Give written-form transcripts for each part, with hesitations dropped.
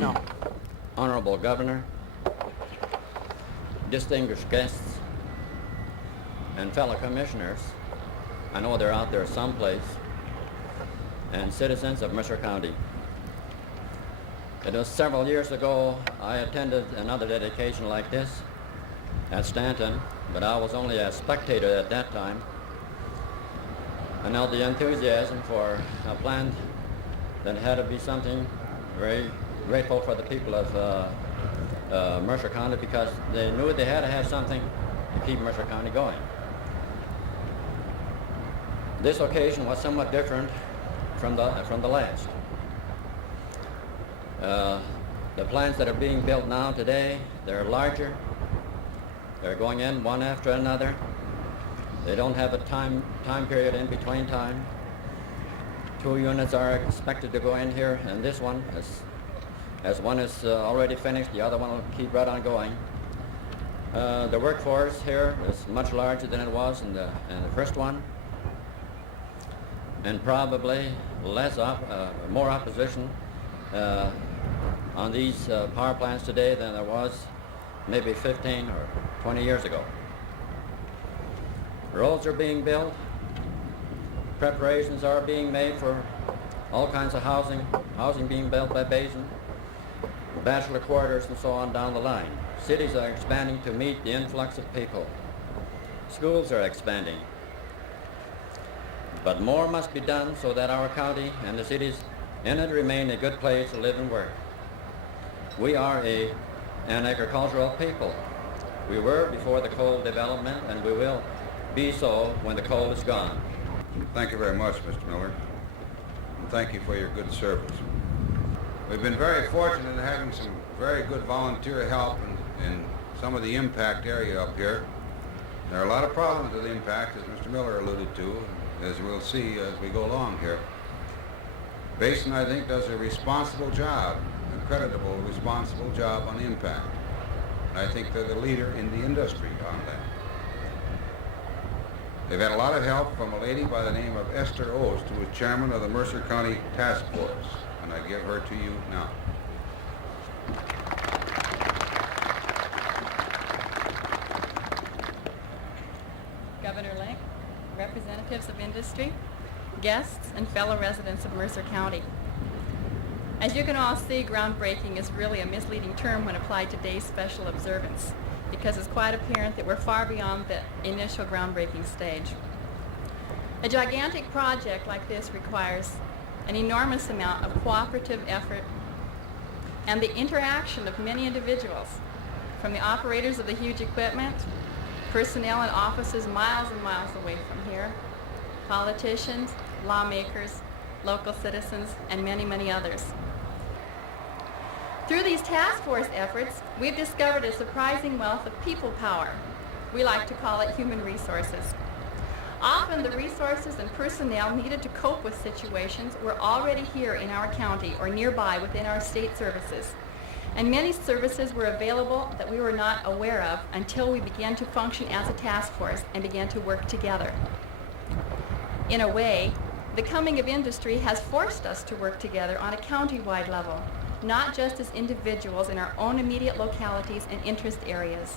No. Honorable Governor, distinguished guests, and fellow commissioners, I know they're out there someplace, and citizens of Mercer County. It was several years ago I attended another dedication like this at Stanton, but I was only a spectator at that time. I know the enthusiasm for a plant that had to be something very grateful for the people of Mercer County, because they knew they had to have something to keep Mercer County going. This occasion was somewhat different from the last. The plants that are being built now today, they're larger. They're going in one after another. They don't have a time period in between time. 2 units are expected to go in here, and this one, as one is already finished, the other one will keep right on going. The workforce here is much larger than it was in the first one, and probably more opposition on these power plants today than there was maybe 15 or 20 years ago. Roads are being built. Preparations are being made for all kinds of housing being built by Basin, bachelor quarters and so on down the line. Cities are expanding to meet the influx of people. Schools are expanding. But more must be done so that our county and the cities in it remain a good place to live and work. We are an agricultural people. We were before the coal development, and we will be so when the coal is gone. Thank you very much, Mr. Miller, and thank you for your good service. We've been very fortunate in having some very good volunteer help in some of the impact area up here. There are a lot of problems with impact, as Mr. Miller alluded to, as we'll see as we go along here. Basin, I think, does a responsible job, a creditable, responsible job on impact. I think they're the leader in the industry on that. They've had a lot of help from a lady by the name of Ester Ost, who is chairman of the Mercer County Task Force, and I give her to you now. Governor Link, representatives of industry, guests, and fellow residents of Mercer County. As you can all see, groundbreaking is really a misleading term when applied to today's special observance, because it's quite apparent that we're far beyond the initial groundbreaking stage. A gigantic project like this requires an enormous amount of cooperative effort and the interaction of many individuals, from the operators of the huge equipment, personnel in offices miles and miles away from here, politicians, lawmakers, local citizens, and many, many others. Through these task force efforts, we've discovered a surprising wealth of people power. We like to call it human resources. Often the resources and personnel needed to cope with situations were already here in our county or nearby within our state services. And many services were available that we were not aware of until we began to function as a task force and began to work together. In a way, the coming of industry has forced us to work together on a county-wide level, not just as individuals in our own immediate localities and interest areas.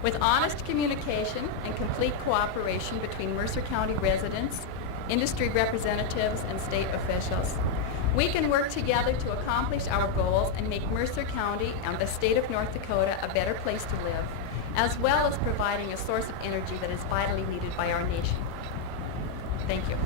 With honest communication and complete cooperation between Mercer County residents, industry representatives, and state officials, we can work together to accomplish our goals and make Mercer County and the state of North Dakota a better place to live, as well as providing a source of energy that is vitally needed by our nation. Thank you.